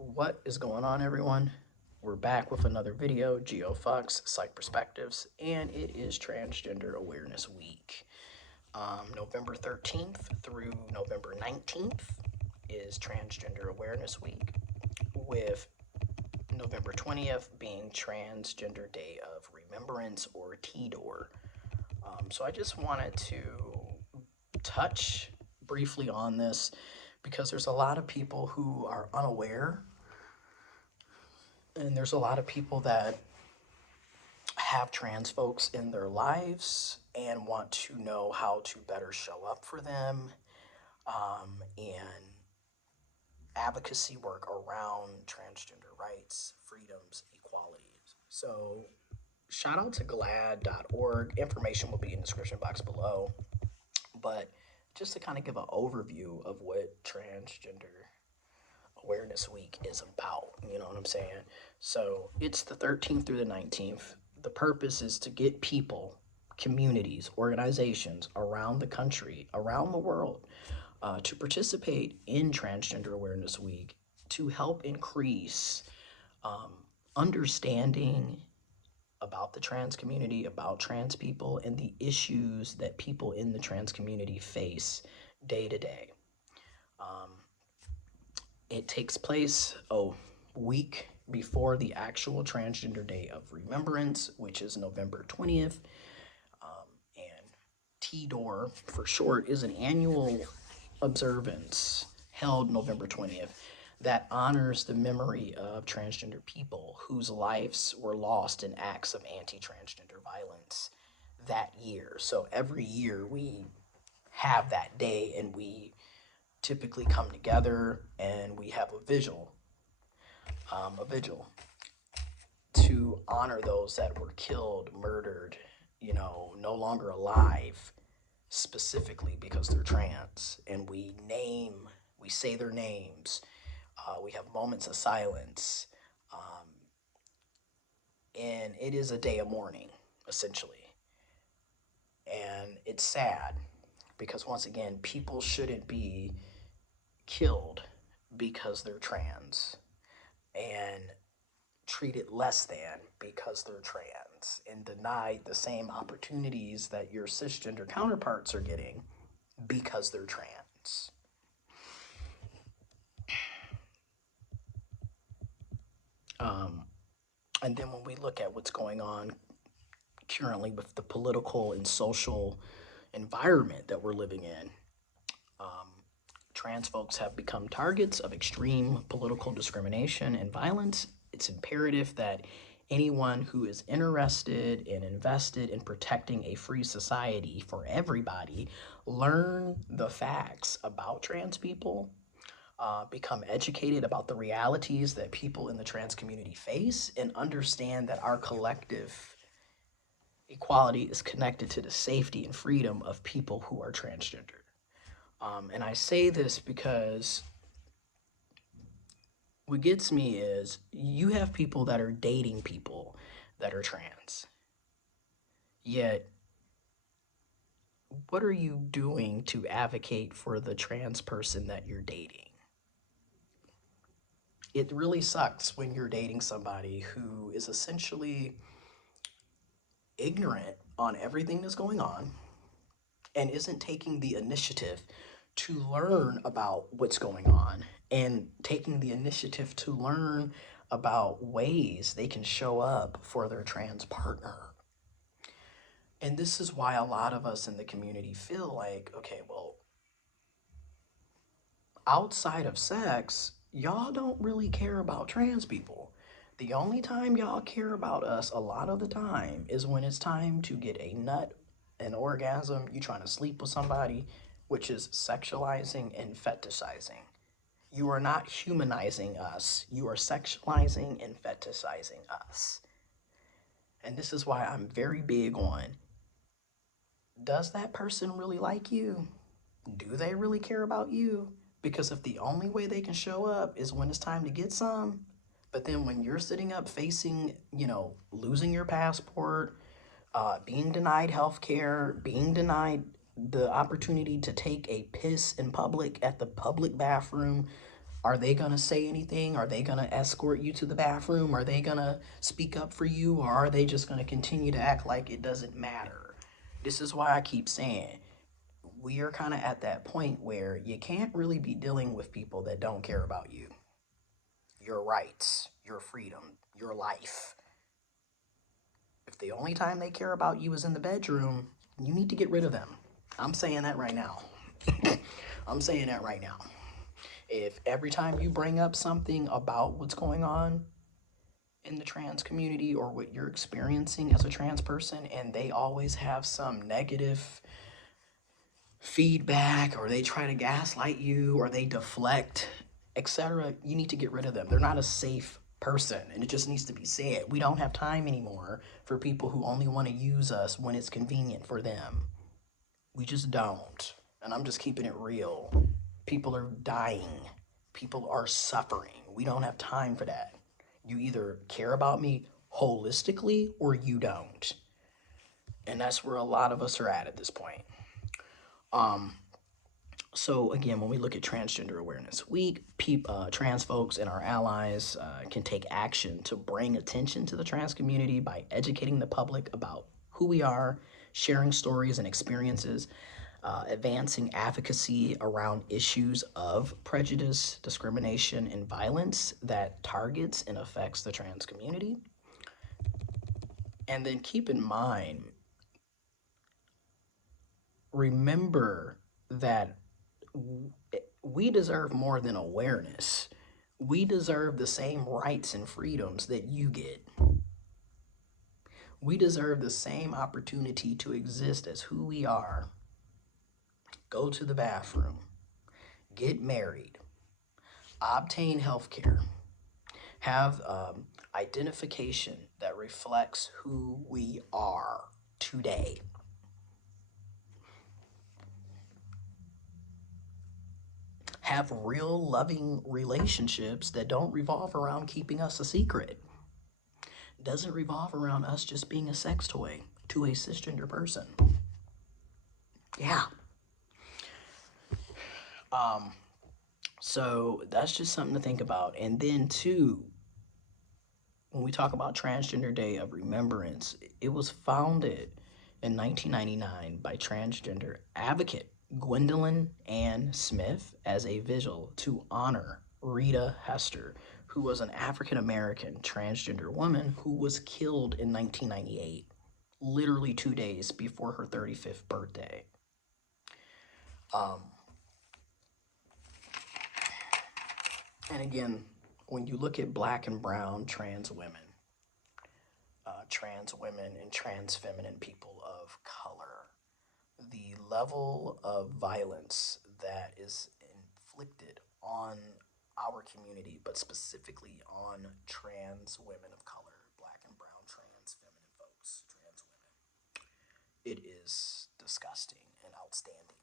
What is going on, everyone? We're back with another video, GeoFucks, Psych Perspectives, and it is Transgender Awareness Week. November 13th through November 19th is Transgender Awareness Week, with November 20th being Transgender Day of Remembrance, or TDOR. So I just wanted to touch briefly on this because there's a lot of people who are unaware, and there's a lot of people that have trans folks in their lives and want to know how to better show up for them, and advocacy work around transgender rights, freedoms, equalities. So shout out to glad.org. Information will be in the description box below. But just to kind of give an overview of what Transgender Awareness Week is about, you know what I'm saying? So it's the 13th through the 19th. The purpose is to get people, communities, organizations around the country, around the world, to participate in Transgender Awareness Week to help increase understanding about the trans community, about trans people, and the issues that people in the trans community face day to day. It takes place a week before the actual Transgender Day of Remembrance, which is November 20th. And TDOR, for short, is an annual observance held November 20th that honors the memory of transgender people whose lives were lost in acts of anti-transgender violence that year. So every year we have that day, and we typically come together and we have a vigil to honor those that were killed, murdered, no longer alive, specifically because they're trans. And we say their names. We have moments of silence. And it is a day of mourning, essentially. And it's sad because, once again, people shouldn't be killed because they're trans and treated less than because they're trans and denied the same opportunities that your cisgender counterparts are getting because they're trans. And then when we look at what's going on currently with the political and social environment that we're living in, trans folks have become targets of extreme political discrimination and violence. It's imperative that anyone who is interested and invested in protecting a free society for everybody learn the facts about trans people, become educated about the realities that people in the trans community face, and understand that our collective equality is connected to the safety and freedom of people who are transgender. And I say this because what gets me is you have people that are dating people that are trans. Yet, what are you doing to advocate for the trans person that you're dating? It really sucks when you're dating somebody who is essentially ignorant on everything that's going on and isn't taking the initiative to learn about what's going on and taking the initiative to learn about ways they can show up for their trans partner. And this is why a lot of us in the community feel like, okay, well, outside of sex, y'all don't really care about trans people. The only time y'all care about us a lot of the time is when it's time to get a nut, an orgasm, you trying to sleep with somebody, which is sexualizing and fetishizing. You are not humanizing us. You are sexualizing and fetishizing us. And this is why I'm very big on, does that person really like you? Do they really care about you? Because if the only way they can show up is when it's time to get some, but then when you're sitting up facing, losing your passport, being denied health care, being denied the opportunity to take a piss in public at the public bathroom, Are they going to say anything? Are they going to escort you to the bathroom? Are they going to speak up for you? Or are they just going to continue to act like it doesn't matter? This is why I keep saying we are kind of at that point where you can't really be dealing with people that don't care about you, your rights, your freedom, your life. If the only time they care about you is in the bedroom, you need to get rid of them. I'm saying that right now. I'm saying that right now. If every time you bring up something about what's going on in the trans community or what you're experiencing as a trans person, and they always have some negative feedback or they try to gaslight you or they deflect, etc., you need to get rid of them. They're not a safe person, and it just needs to be said. We don't have time anymore for people who only want to use us when it's convenient for them. We just don't. And I'm just keeping it real. People are dying. People are suffering. We don't have time for that. You either care about me holistically or you don't. And that's where a lot of us are at this point. So again, when we look at Transgender Awareness Week, trans folks and our allies can take action to bring attention to the trans community by educating the public about who we are, sharing stories and experiences, advancing advocacy around issues of prejudice, discrimination, and violence that targets and affects the trans community. And then keep in mind, remember that we deserve more than awareness. We deserve the same rights and freedoms that you get. We deserve the same opportunity to exist as who we are. Go to the bathroom, get married, obtain health care, have identification that reflects who we are today. Have real loving relationships that don't revolve around keeping us a secret. Doesn't revolve around us just being a sex toy to a cisgender person. Yeah. So that's just something to think about. And then too, when we talk about Transgender Day of Remembrance, it was founded in 1999 by transgender advocate Gwendolyn Ann Smith as a vigil to honor Rita Hester, who was an African American transgender woman who was killed in 1998, literally 2 days before her 35th birthday. And again, when you look at black and brown trans women and trans feminine people of color, the level of violence that is inflicted on our community, but specifically on trans women of color, black and brown trans feminine folks, trans women, it is disgusting and outstanding.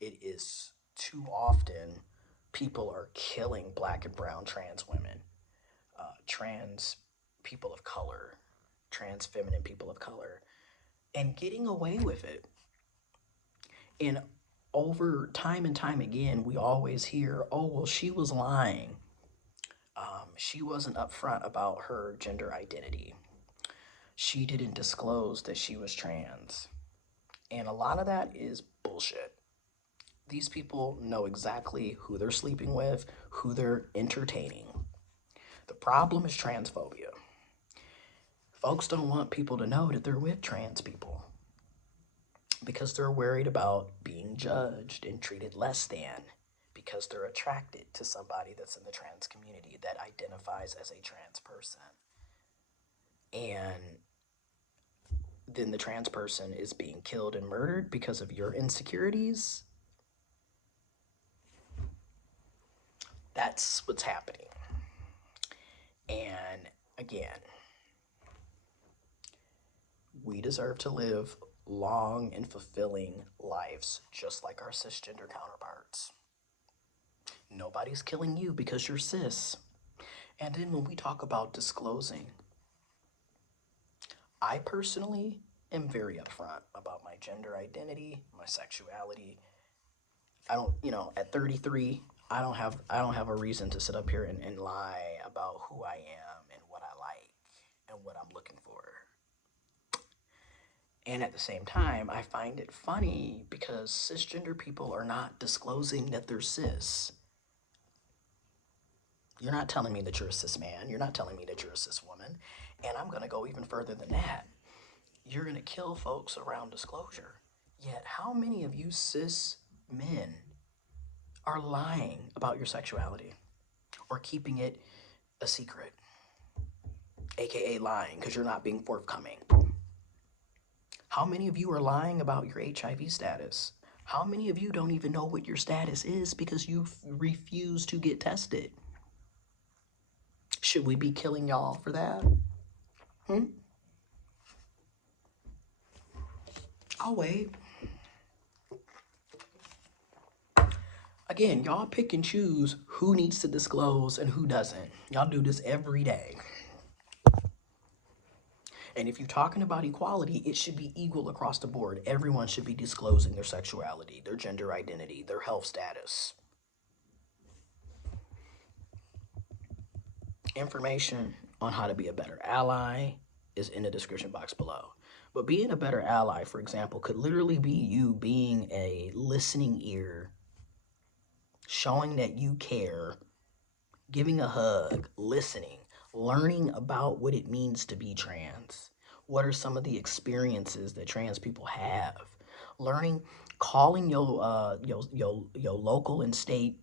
It is too often people are killing black and brown trans women, trans people of color, trans feminine people of color, and getting away with it. And over time and time again, we always hear, oh, well, she was lying. She wasn't upfront about her gender identity. She didn't disclose that she was trans. And a lot of that is bullshit. These people know exactly who they're sleeping with, who they're entertaining. The problem is transphobia. Folks don't want people to know that they're with trans people because they're worried about being judged and treated less than because they're attracted to somebody that's in the trans community that identifies as a trans person. And then the trans person is being killed and murdered because of your insecurities. That's what's happening. And again, we deserve to live long and fulfilling lives just like our cisgender counterparts. Nobody's killing you because you're cis. And then when we talk about disclosing, I personally am very upfront about my gender identity, my sexuality. I don't, at 33, I don't have a reason to sit up here and lie about who I am and what I like and what I'm looking for. And at the same time, I find it funny because cisgender people are not disclosing that they're cis. You're not telling me that you're a cis man. You're not telling me that you're a cis woman. And I'm going to go even further than that. You're going to kill folks around disclosure. Yet, how many of you cis men are lying about your sexuality or keeping it a secret, aka lying because you're not being forthcoming? How many of you are lying about your HIV status? How many of you don't even know what your status is because you refuse to get tested? Should we be killing y'all for that? I'll wait. Again, y'all pick and choose who needs to disclose and who doesn't. Y'all do this every day. And if you're talking about equality, it should be equal across the board. Everyone should be disclosing their sexuality, their gender identity, their health status. Information on how to be a better ally is in the description box below. But being a better ally, for example, could literally be you being a listening ear, showing that you care, giving a hug, listening, learning about what it means to be trans. What are some of the experiences that trans people have? Learning, calling your local and state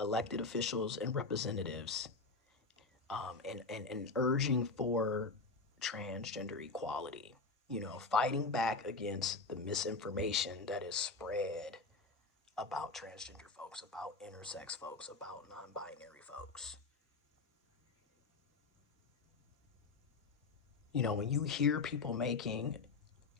elected officials and representatives, and urging for transgender equality. You know, fighting back against the misinformation that is spread about transgender folks, about intersex folks, about non-binary folks. You know, when you hear people making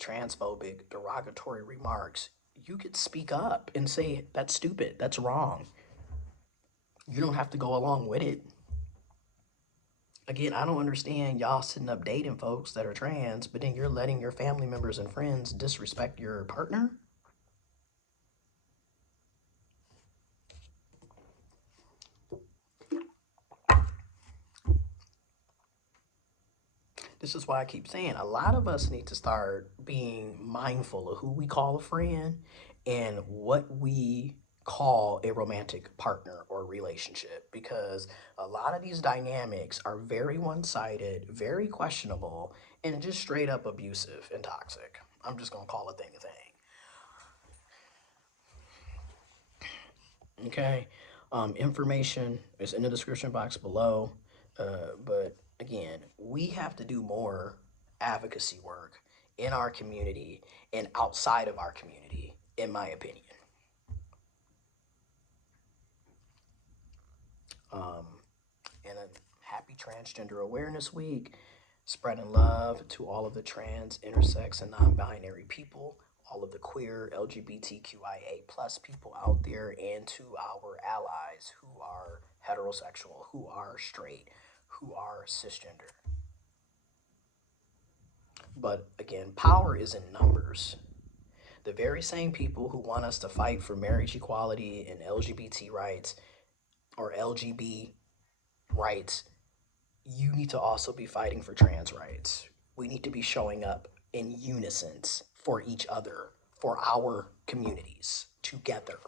transphobic, derogatory remarks, you could speak up and say, that's stupid, that's wrong. You don't have to go along with it. Again, I don't understand y'all sitting up dating folks that are trans, but then you're letting your family members and friends disrespect your partner. This is why I keep saying a lot of us need to start being mindful of who we call a friend and what we call a romantic partner or relationship, because a lot of these dynamics are very one-sided, very questionable, and just straight up abusive and toxic. I'm just going to call a thing a thing. Okay. Information is in the description box below. But again, we have to do more advocacy work in our community and outside of our community, in my opinion. And a happy Transgender Awareness Week, spreading love to all of the trans, intersex, and non-binary people, all of the queer, LGBTQIA plus people out there, and to our allies who are heterosexual, who are straight, who are cisgender. But again, power is in numbers. The very same people who want us to fight for marriage equality and LGBT rights or LGB rights, you need to also be fighting for trans rights. We need to be showing up in unison for each other, for our communities, together.